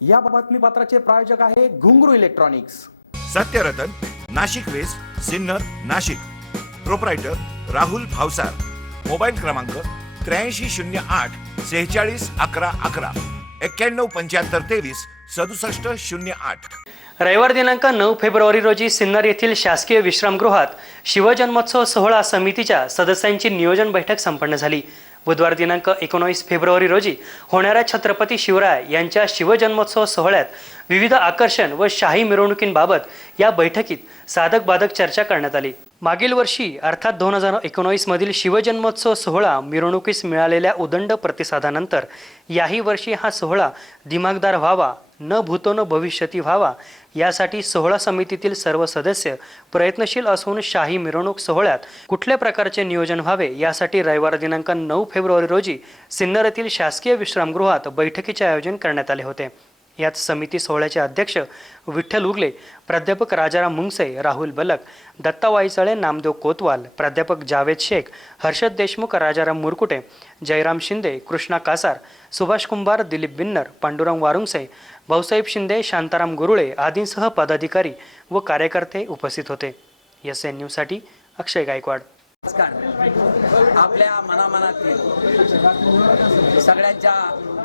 या बातमीपत्राचे प्रायोजक आहे Ghungroo electronics. Satyaratan Nashik west Sinnar Nashik. Proprietor Rahul Bhavsar. Mobile क्रमांक त्र्याऐंशी शून्य आठ सेहेचाळीस अकरा अकरा. एक्क्याण्णव पंच्याहत्तर तेवीस सदुसष्ट शून्य आठ. रविवार दिनांक नऊ फेब्रुवारी रोजी सिन्नर येथील शासकीय विश्रामगृहात शिवजन्मोत्सव सोहळा समितीच्या सदस्यांची नियोजन बैठक संपन्न झाली. बुधवार दिनांक एकोणावीस फेब्रुवारी रोजी होणाऱ्या छत्रपती शिवराय यांच्या शिवजन्मोत्सव सोहळ्यात विविध आकर्षण व शाही मिरवणुकींबाबत या बैठकीत साधक बाधक चर्चा करण्यात आली. मागील वर्षी अर्थात दोन हजार एकोणवीसमधील शिवजन्मोत्सव सोहळा मिरवणुकीस मिळालेल्या उदंड प्रतिसादानंतर याही वर्षी हा सोहळा दिमागदार व्हावा न भूतो न भविष्यती व्हावा यासाठी सोहळा समितीतील सर्व सदस्य प्रयत्नशील असून शाही मिरवणूक सोहळ्यात कुठल्या प्रकारचे नियोजन व्हावे यासाठी रविवार दिनांक नऊ फेब्रुवारी रोजी सिन्नर येथील शासकीय विश्रामगृहात बैठकीचे आयोजन करण्यात आले होते. यात समिती सोहळ्याचे अध्यक्ष विठ्ठल उगले प्राध्यापक राजाराम मुंगसे राहुल बलक दत्ता वाईचळे नामदेव कोतवाल प्राध्यापक जावेद शेख हर्षद देशमुख राजाराम मुरकुटे जयराम शिंदे कृष्णा कासार सुभाष कुंभार दिलीप बिन्नर पांडुरंग वारुंगसे भाऊसाहेब शिंदे शांताराम गुरुळे आदींसह पदाधिकारी व कार्यकर्ते उपस्थित होते. एस एन न्यूजसाठी अक्षय गायकवाड. आपल्या मनामनातील सगळ्यांच्या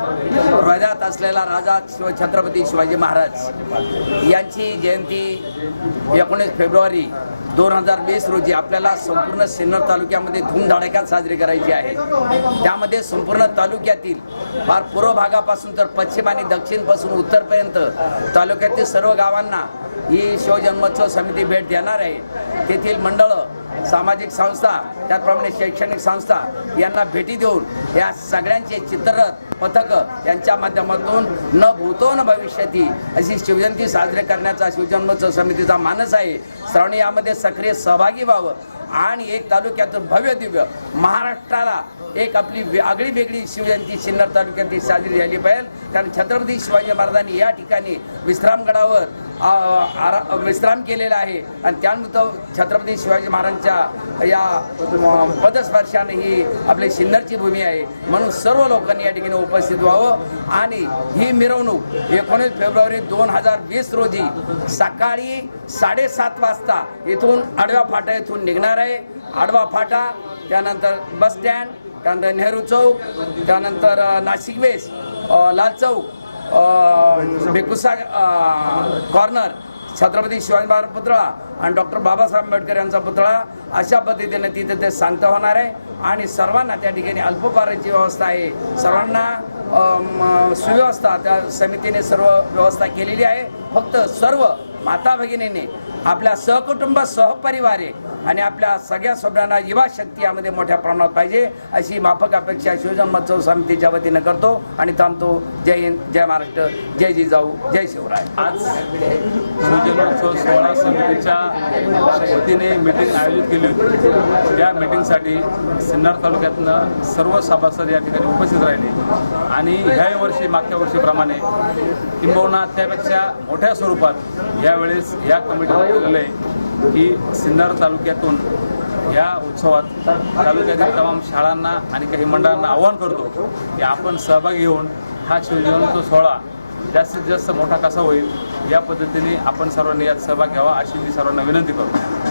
हृदयात असलेला राजा शिव छत्रपती शिवाजी महाराज. यांची जयंती एकोणीस फेब्रुवारी दोन हजार वीस रोजी आपल्याला संपूर्ण सिन्नर तालुक्यामध्ये धूमधडाक्यात साजरी करायची आहे. त्यामध्ये संपूर्ण तालुक्यातील फार पूर्व भागापासून तर पश्चिम आणि दक्षिणपासून उत्तरपर्यंत तालुक्यातील सर्व गावांना ही शिवजन्मोत्सव समिती भेट देणार आहे. तेथील मंडळं सामाजिक संस्था त्याचप्रमाणे शैक्षणिक संस्था यांना भेटी देऊन या सगळ्यांचे चित्ररथ पथक यांच्या माध्यमातून न भूतो न भविष्यती अशी शिवजयंती साजरी करण्याचा शिवजन्मोत्सव समितीचा मानस आहे. श्रावणी यामध्ये सक्रिय सहभागी व्हावं आणि एक तालुक्यातून भव्य दिव्य महाराष्ट्राला एक आपली आगळी वेगळी शिवजयंती सिन्नर तालुक्यात साजरी झाली पाहिजे. कारण छत्रपती शिवाजी महाराजांनी या ठिकाणी विश्रामगडावर आरा- विश्राम केलेला आहे. आणि त्यानंतर छत्रपती शिवाजी महाराजांच्या या पदस्पर्शाने ही आपली सिन्नरची भूमी आहे. म्हणून सर्व लोकांनी या ठिकाणी उपस्थित व्हावं. आणि ही मिरवणूक एकोणीस फेब्रुवारी दोन हजार वीस रोजी सकाळी साडेसात वाजता इथून आडव्या फाटा इथून निघणार आहे. आडवा फाटा त्यानंतर बस स्टँड त्यानंतर नेहरू चौक त्यानंतर नाशिक वेस्ट लाल चौक बेकुसा कॉर्नर छत्रपती शिवाजी महाराज पुतळा आणि डॉक्टर बाबासाहेब आंबेडकर यांचा पुतळा अशा पद्धतीने तिथे ते सांगता होणार आहे. आणि सर्वांना त्या ठिकाणी अल्पपाराची व्यवस्था आहे सर्वांना सुव्यवस्था त्या समितीने सर्व व्यवस्था केलेली आहे. फक्त सर्व माता भगिनीने आपल्या सहकुटुंब सहपरिवारे आणि आपल्या सगळ्या सोबऱ्यांना युवा शक्ती यामध्ये मोठ्या प्रमाणात पाहिजे अशी माफक अपेक्षा शिवजन्मोत्सव समितीच्या वतीनं करतो आणि थांबतो. जय हिंद जय महाराष्ट्र जय जिजाऊ जय शिवराय. आज शिवजन्मोत्सव सोहळा समितीच्या वतीने मीटिंग आयोजित केली होती. त्या मीटिंगसाठी सिन्नर तालुक्यातनं सर्व सभासद या ठिकाणी उपस्थित राहिले. आणि ह्याही वर्षी मागच्या वर्षीप्रमाणे किंबहुना त्यापेक्षा मोठ्या स्वरूपात यावेळेस या कमिटीला केलेलं आहे की सिन्नर तालुक्यातून या उत्सवात तालुक्यातील तमाम शाळांना आणि काही मंडळांना आवाहन करतो की आपण सहभागी घेऊन हा शिवजयंतीचा सोहळा जास्तीत जास्त मोठा कसा होईल या पद्धतीने आपण सर्वांनी यात सहभाग घ्यावा अशी मी सर्वांना विनंती करतो.